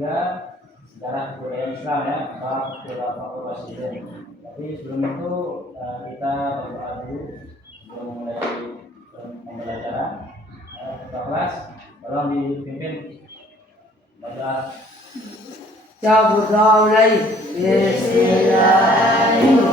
ketiga sejarah kebudayaan Islam ya, bab Khulafaur Rasyidin. Tapi sebelum itu kita berdoa dulu sebelum mulai pembelajaran. Kelas tolong dipimpin baca. Cabut mulai. Bismillahirrahmanirrahim.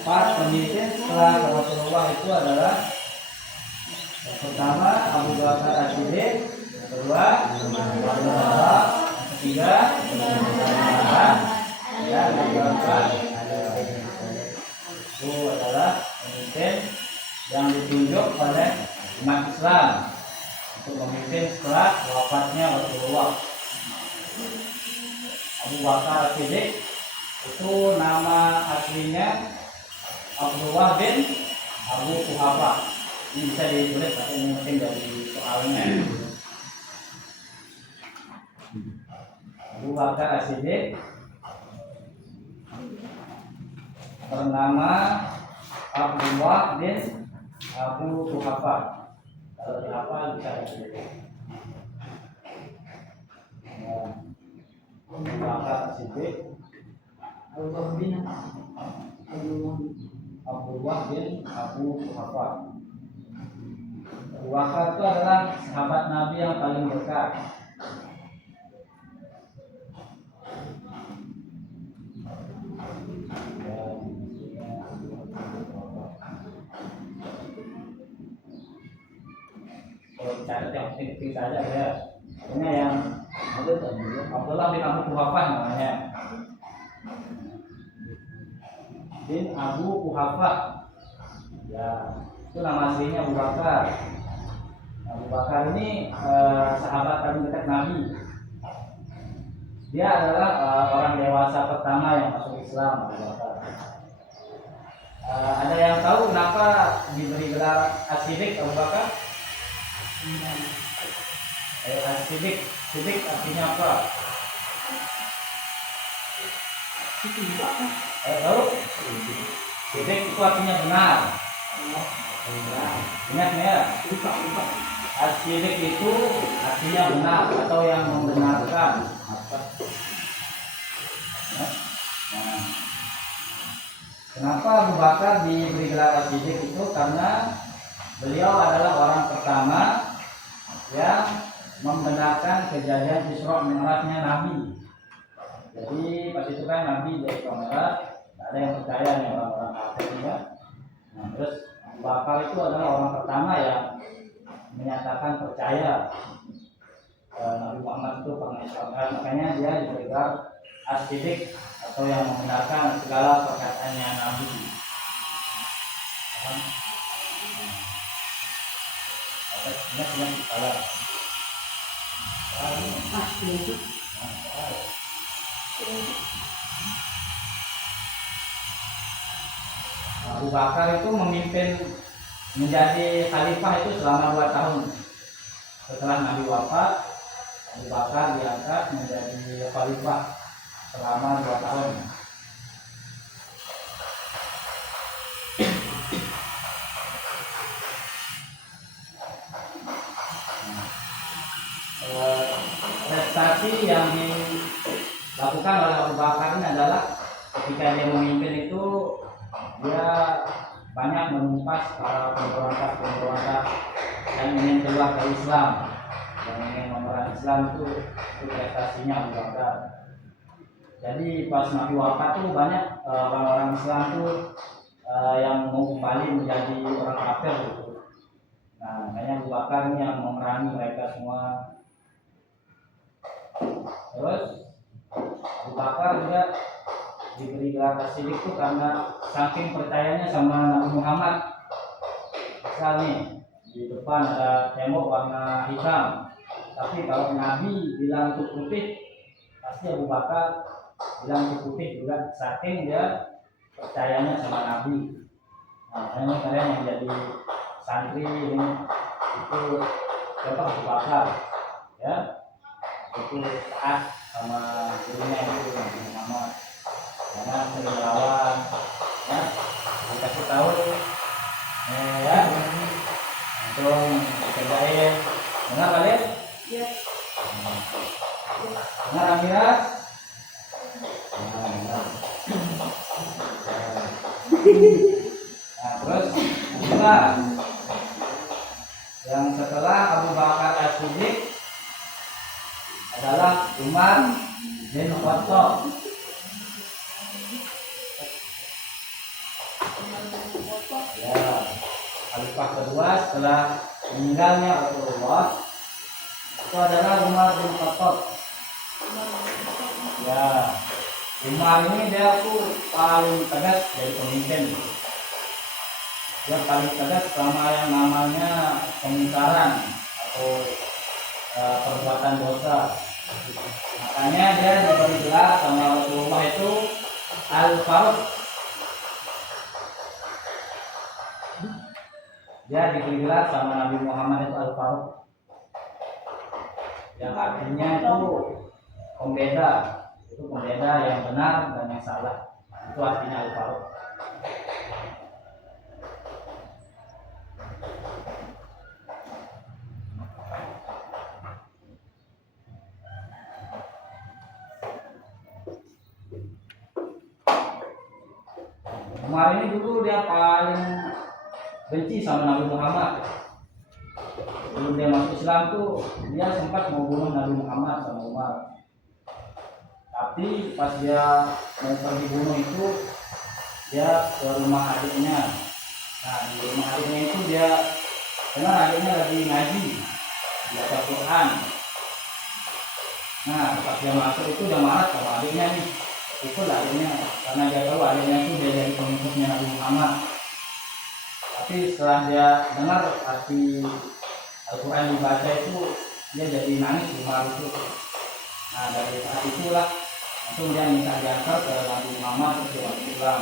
Empat pemimpin setelah Rasulullah itu adalah yang pertama Abu Bakar As-Siddiq, yang kedua yang ketiga yang keempat itu adalah pemimpin yang ditunjuk oleh umat Islam untuk memimpin setelah wafatnya Rasulullah. Abu Bakar As-Siddiq itu nama aslinya Abdullah bin Abu Quhafah. Ini bisa ditulis tapi ini mungkin dari soalnya. Abu Bakar As-Siddiq bernama Abdullah bin Abu Quhafah. Kalau dihafal bisa ditulis. Abu Bakar As-Siddiq Abdullah bin Abu Quhafah. Abu Bakar itu adalah sahabat Nabi yang paling dekat. Kalau bicara yang penting saja ya, ini yang Abdullah bin Abu Quhafah namanya. Bin Abu Quhafah, ya itu nama aslinya Abu Bakar. Abu Bakar ini sahabat paling dekat Nabi. Dia adalah orang dewasa pertama yang masuk Islam. Abu Bakar. Ada yang tahu kenapa diberi gelar As-Siddiq Abu Bakar? As-Siddiq, Siddiq artinya apa? Tahu? Siddiq itu artinya benar. Ingat ya? As-Siddiq itu artinya benar atau yang membenarkan. Nah, kenapa Abu Bakar diberi gelar As-Siddiq itu? Karena beliau adalah orang pertama yang membenarkan kejadian Isra Mi'rajnya Nabi. Jadi pas itu kan Nabi dari Mi'raj, tidak ada yang percaya nih orang-orang kafir ya. Nah, terus Abu Bakar itu adalah orang pertama yang menyatakan percaya Nabi Muhammad itu pernah Isra Mi'raj, makanya dia diberi gelar As-Siddiq atau yang membenarkan segala perkataannya Nabi. Ingat salah. Abu Bakar itu memimpin menjadi khalifah itu selama 2 tahun. Setelah Nabi wafat, Abu Bakar diangkat menjadi khalifah selama 2 tahun. Prestasi yang dilakukan oleh Abu Bakar ini adalah ketika dia memimpin itu dia banyak menumpas para pemberontak yang ingin keluar dari Islam, yang ingin memerangi Islam itu prestasinya Abu Bakar. Jadi pas Nabi wafat tuh banyak orang-orang Islam tuh yang mau kembali menjadi orang kafir gitu. Nah, makanya Abu Bakar ini yang memerangi mereka semua. Terus Abu Bakar juga diberi gelar As-Siddiq itu karena saking percayanya sama Nabi Muhammad. Misal nih, di depan ada tembok warna hitam, tapi kalau Nabi bilang itu putih, pasti Abu Bakar bilang itu putih juga, saking dia percayanya sama Nabi. Nah, ini kalian yang jadi santri ini itu contoh Abu Bakar, ya, itu taat sama gurunya itu Nabi Muhammad. Jangan sering melawan, ya, dikasih tahu, ya, langsung dikerjain. Benar kalian? Ya. Benar Amira? Benar. Nah, terus kedua, yang setelah Abu Bakar As-Siddiq adalah Umar bin Khattab. Ya, khalifah kedua setelah meninggalnya Rasulullah itu adalah Umar bin Khattab. Ya, Umar ini dia tuh paling tegas dari pemimpin. Dia paling tegas sama yang namanya pengingkaran atau perbuatan dosa. Makanya dia diberi gelar sama Rasulullah itu Al-Faruq. Dia diberi gelar sama Nabi Muhammad itu Al-Faruq, yang artinya itu pembeda, itu pembeda yang benar dan yang salah. Itu artinya Al-Faruq. Umar ini dulu dia paling benci sama Nabi Muhammad. Sebelum dia masuk Islam tuh dia sempat mau bunuh Nabi Muhammad sama Umar. Tapi pas dia mau pergi bunuh itu dia ke rumah adiknya. Nah, di rumah adiknya itu dia dengar adiknya lagi ngaji, baca Quran. Nah, pas dia masuk itu dia marah sama adiknya nih. Pukul adiknya karena dia tahu adiknya itu dia jadi pengikutnya Nabi Muhammad. Tapi setelah dia dengar arti Al-Quran dibaca itu dia jadi nangis di malam itu. Nah, dari saat itulah langsung dia minta diantar ke Nabi Muhammad untuk masuk Islam.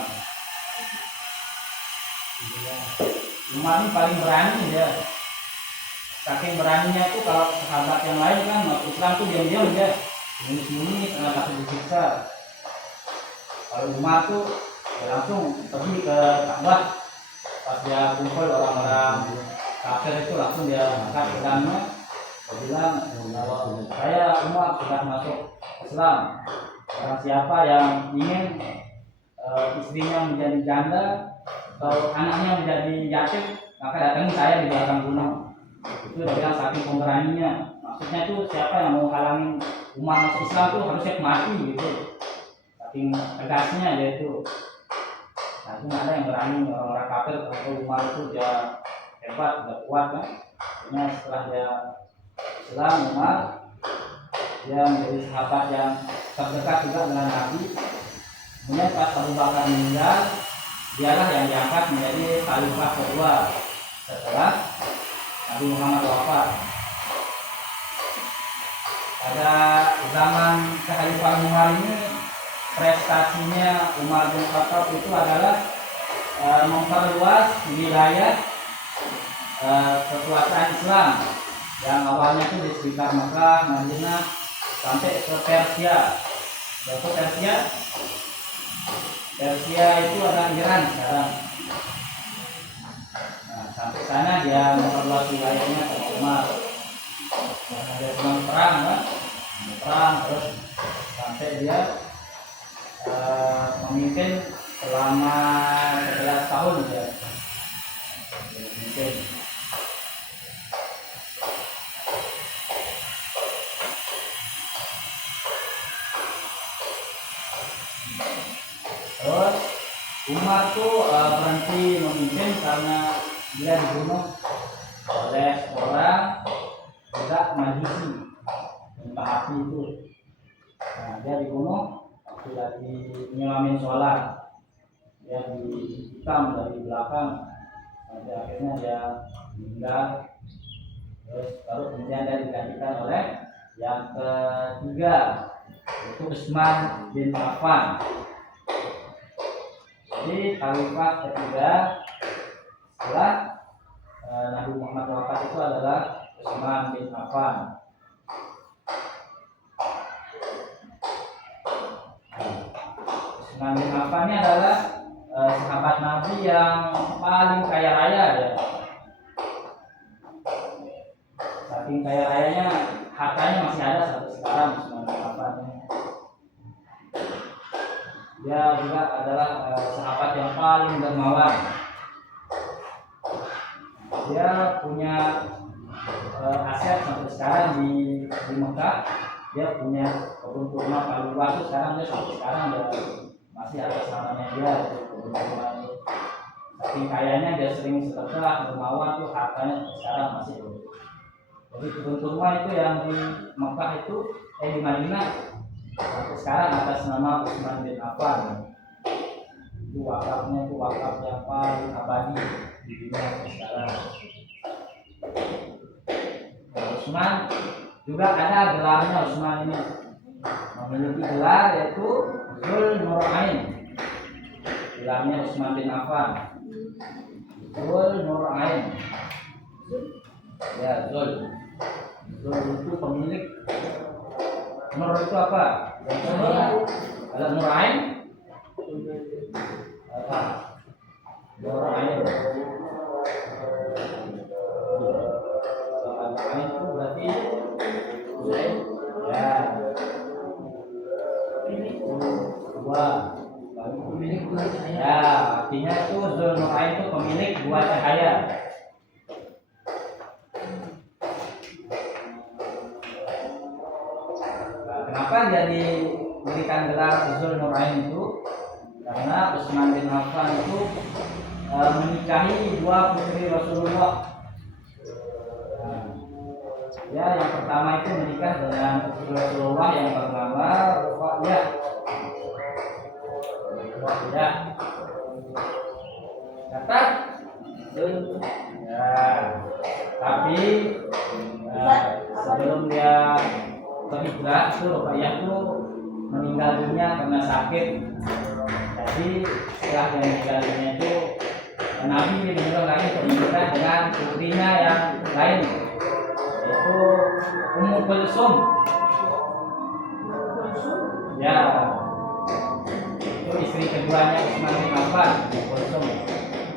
Umar ini paling berani dia. Saking beraninya itu kalau sahabat yang lain kan masuk Islam tuh diam-diam dia sembunyi-sembunyi karena takut disiksa. Kalau Umar tuh ya langsung pergi ke Ka'bah. Pas dia kumpul orang-orang kafir itu langsung dia angkat pedangnya, dia bilang bahwa saya Umar sudah masuk Islam. Orang siapa yang ingin istrinya menjadi janda atau anaknya menjadi yatim, maka datangi saya di belakang gunung. Itu dia bilang saking pemberaninya. Maksudnya itu siapa yang mau halangin Umar masuk Islam itu harusnya mati gitu. Saking tegasnya dia itu. Nah, itu nggak ada yang berani orang-orang kafir. Kalau Umar itu dia hebat, udah kuat kan. Akhirnya setelah dia Islam, Umar dia menjadi sahabat yang terdekat juga dengan Nabi. Kemudian pas Abu Bakar meninggal, dialah yang diangkat menjadi khalifah kedua setelah Nabi Muhammad wafat. Pada zaman kekhalifahan Umar ini, prestasinya Umar bin Khattab itu adalah memperluas wilayah kekuasaan Islam yang awalnya itu di sekitar Mekah, Madinah sampai ke Persia. Ke Persia, Persia itu ada Iran sekarang. Nah, sampai sana dia memperluas wilayahnya sama Umar. Karena dia sedang perang kan, perang terus sampai dia memimpin selama 11 tahun ya. memimpin. Terus Umar tuh berhenti memimpin karena dia dibunuh oleh seorang budak majusi minta api itu. Nah, dia dibunuh waktu lagi ngelamin sholat, dia ditikam dari belakang sampai akhirnya dia meninggal. Terus baru kemudian dia digantikan oleh yang ketiga, yaitu Utsman bin Affan. Jadi khalifah ketiga setelah Nabi Muhammad wafat itu adalah Utsman bin Affan. Utsman bin Affan ini adalah sahabat Nabi yang paling kaya raya ya. Saking kaya rayanya, hartanya masih ada sampai sekarang Utsman bin Affan ini. Dia juga adalah sahabat yang paling dermawan. Dia punya aset sampai sekarang di Mekah. Dia punya kebun kurma paling luas sekarang, dia sampai sekarang dia masih ada samanya dia kebun kurma itu. Saking kayanya dia sering sedekah, dermawan tuh hartanya sampai sekarang masih ada. Jadi kebun kurma itu yang di Mekah itu di Madinah sampai sekarang atas nama Utsman bin Affan. Itu wakafnya itu wakaf yang paling abadi di dunia sampai sekarang. Nah, Utsman juga ada gelarnya. Utsman ini memiliki gelar yaitu Zul Nurain. Gelarnya Utsman bin Affan, Zul Nurain. Ya, Zul. Zul itu pemilik. Nur itu apa? Ada Nurain. Apa? Nurain. Nurain itu berarti ya. Dua. Pemilik dua cahaya. Ya, artinya itu Zul Nurain itu pemilik dua cahaya. Kenapa dia diberikan gelar Zul Nurain itu? Karena Utsman bin Affan itu menikahi dua putri Rasulullah. Ya, yang pertama itu menikah dengan putri Rasulullah yang bernama Ruqayyah. Kata? Ya. Tapi sebelum dia berhijrah itu Ruqayyah itu meninggal dunia karena sakit. Jadi setelah dia meninggal dunia itu Nabi menyuruh lagi untuk menikah dengan putrinya yang lain, yaitu Ummu Kulsum. Ya, itu istri keduanya Utsman bin Affan, Ummu Kulsum.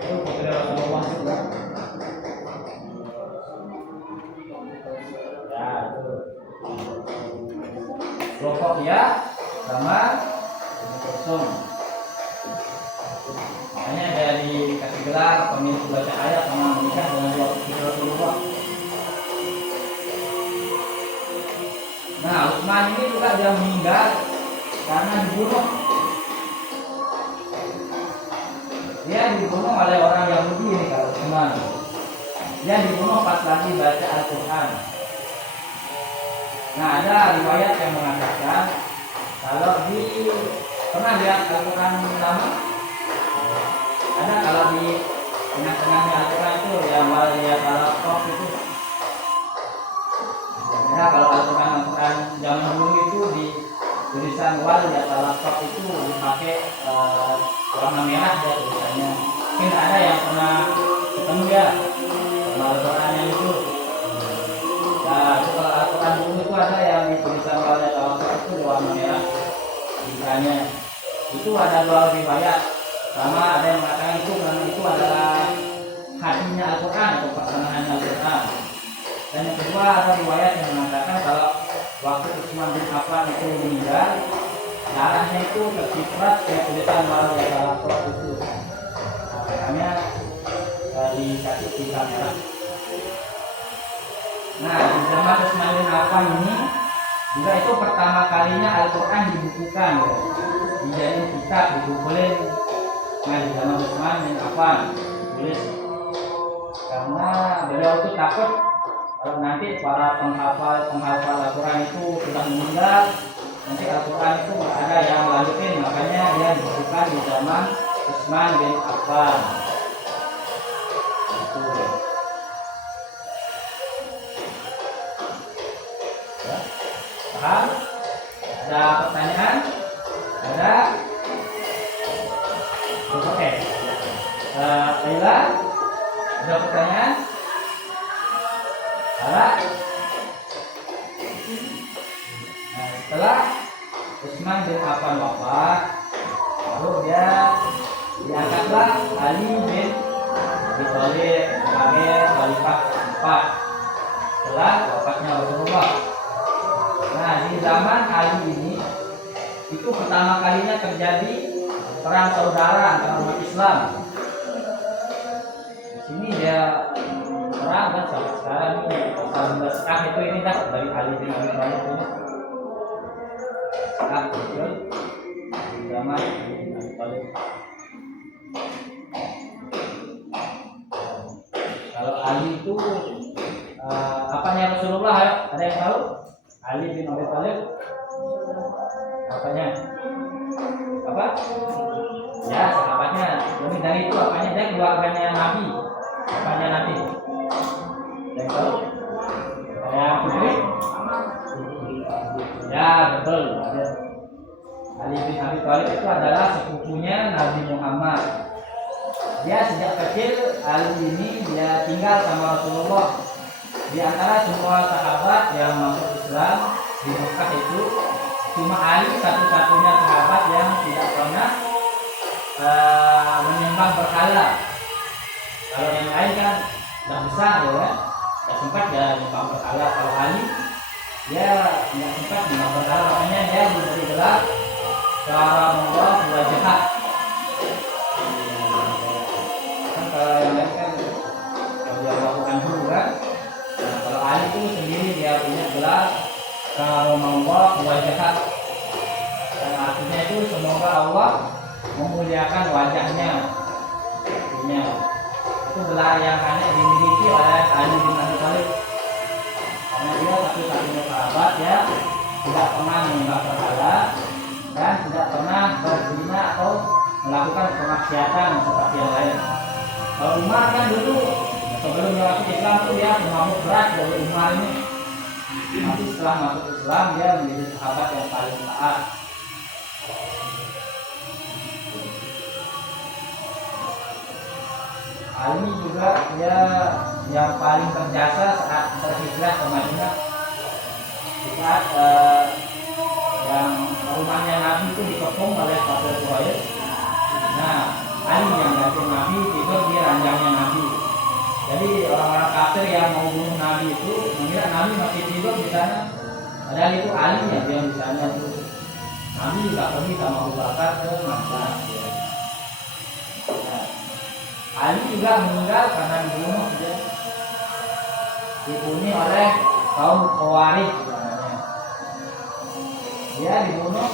Itu putri Rasulullah juga. Ya, itu Ruqayyah sama Ummu Kulsum. Makanya dari kasih gelar pemilik dua cahaya sama menikah dengan dua putri Rasulullah. Nah, Utsman ini juga dia meninggal karena dibunuh. Dia dibunuh oleh orang Yahudi ini kalau Utsman. Dia dibunuh pas lagi baca Al-Quran. Nah, ada riwayat yang mengatakan kalau pernah lihat Al-Quran lama? Ada kalau di tengah-tengahnya Al-Quran itu yang dia kalau top itu. Nah, kalau Al-Quran zaman dulu itu di tulisan wal ya kalau top itu dipakai warna merah ya tulisannya. Mungkin ada yang pernah ketemu ya sama Al-Quran yang itu. Nah, itu kalau Al-Quran dulu itu ada yang di tulisan wal ya kalau top itu di warna merah tulisannya. Itu ada dua riwayat. Sama ada yang mengatakan itu karena itu adalah hatinya Al-Quran atau pertengahannya Al-Quran. Dan yang kedua ada riwayat yang mengatakan kalau waktu Utsman bin Affan itu meninggal, darahnya itu terciprat ke tulisan wal ya itu. Nah, makanya dikasih tinta merah. Nah, di zaman Utsman bin Affan ini juga itu pertama kalinya Al-Quran dibukukan, ya. Dijadiin kitab, dikumpulin. Nah, di zaman Utsman bin Affan tulis, karena beliau itu takut kalau nanti para penghafal Al-Quran itu sudah meninggal, nanti Al-Quran itu nggak ada yang lanjutin, makanya dia dibukukan di zaman Utsman bin Affan. Itu. Ya. Paham? Ada pertanyaan? Ada? Oke. Laila, ada pertanyaan? Ada? Nah, setelah Utsman bin Affan wafat, lalu dia diangkatlah Ali bin Abi Thalib sebagai khalifah keempat setelah wafatnya Rasulullah. Nah, di zaman Ali ini itu pertama kalinya terjadi perang saudara antara umat Islam. Di sini dia perang dan sampai sekarang ini sekah itu ini dah dari Ali bin Abi Thalib ini. Sekah itu di zaman Ali bin Abi Thalib. Kalau Ali itu apanya Rasulullah, ya? Ada yang tahu? Ali bin Abi Thalib apanya? Apa? Ya, sahabatnya. Jadi dari itu apanya? Dia keluarganya Nabi. Apanya Nabi? Ada yang tahu? Ada yang putri? Ya, betul. Ali bin Abi Thalib itu adalah sepupunya Nabi Muhammad. Dia sejak kecil, Ali ini dia tinggal sama Rasulullah. Di antara semua sahabat yang masuk Islam di Mekah itu cuma Ali satu-satunya sahabat yang tidak pernah menyembah berhala. Kalau yang lain kan tidak bisa, ya, tidak sempat ya menyembah berhala. Kalau Ali dia tidak sempat menyembah berhala, makanya dia diberi gelar Karamullah Wajhah. Kan kalau yang lain kan dia melakukan dulu kan. Nah, kalau Ali itu sendiri dia punya gelar Karamullah Wajhah. Dan artinya itu semoga Allah memuliakan wajahnya. Artinya itu gelar yang hanya dimiliki oleh Ali bin Abi Thalib. Karena dia satu-satunya sahabat yang tidak pernah menyembah berhala dan tidak pernah berzina atau melakukan kemaksiatan seperti yang lain. Kalau Umar kan dulu sebelum masuk Islam itu dia pemabuk berat dari Umar ini. Tapi setelah masuk Islam dia menjadi sahabat yang paling taat. Ali juga dia yang paling berjasa saat berhijrah ke Madinah. Di saat yang rumahnya Nabi itu dikepung oleh Kafir Quraisy. Nah, Ali yang ganti Nabi tidur di ranjangnya Nabi. Jadi orang-orang kafir yang mau bunuh Nabi itu mengira Nabi masih tidur di sana. Padahal itu Ali yang diam di sana tuh. Nabi juga pergi sama Abu Bakar ke Makkah. Nah, Ali juga meninggal karena dibunuh, ya. Dibunuh oleh kaum Khawarij. Dia dibunuh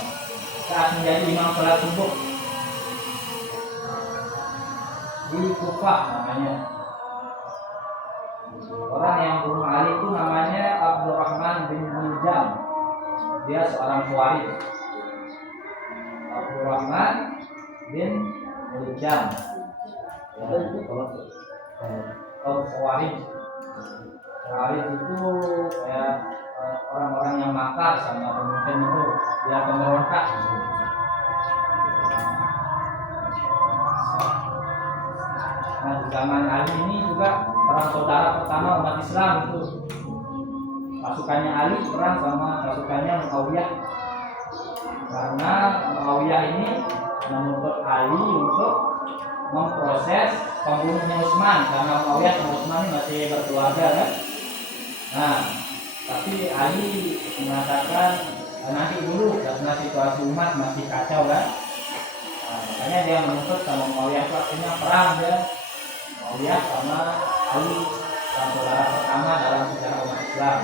saat menjadi imam salat subuh di Kufah namanya. Orang yang bunuh Ali itu namanya Abdurrahman bin Muljam. Dia seorang Khawarij. Abdurrahman bin Muljam. Khawarij. Khawarij itu kayak orang-orang yang makar sama pemimpin itu, dia pemberontak. Nah, di zaman Ali ini juga perang saudara pertama umat Islam itu. Pasukannya Ali perang sama pasukannya Muawiyah. Karena Muawiyah ini menuntut Ali untuk memproses pembunuhnya Utsman, karena Muawiyah sama Utsman ini masih berkeluarga kan. Nah, tapi Ali mengatakan nanti dulu karena situasi umat masih kacau kan. Nah, makanya dia menuntut sama Muawiyah itu akhirnya perang dia. Muawiyah sama Ali, saudara pertama dalam sejarah umat Islam.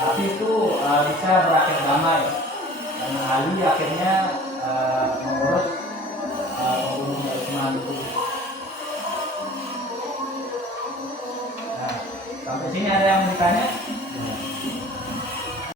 Tapi itu bisa berakhir damai karena Ali akhirnya mengurus pembunuhnya Utsman itu. Nah, sampai sini ada yang bertanya?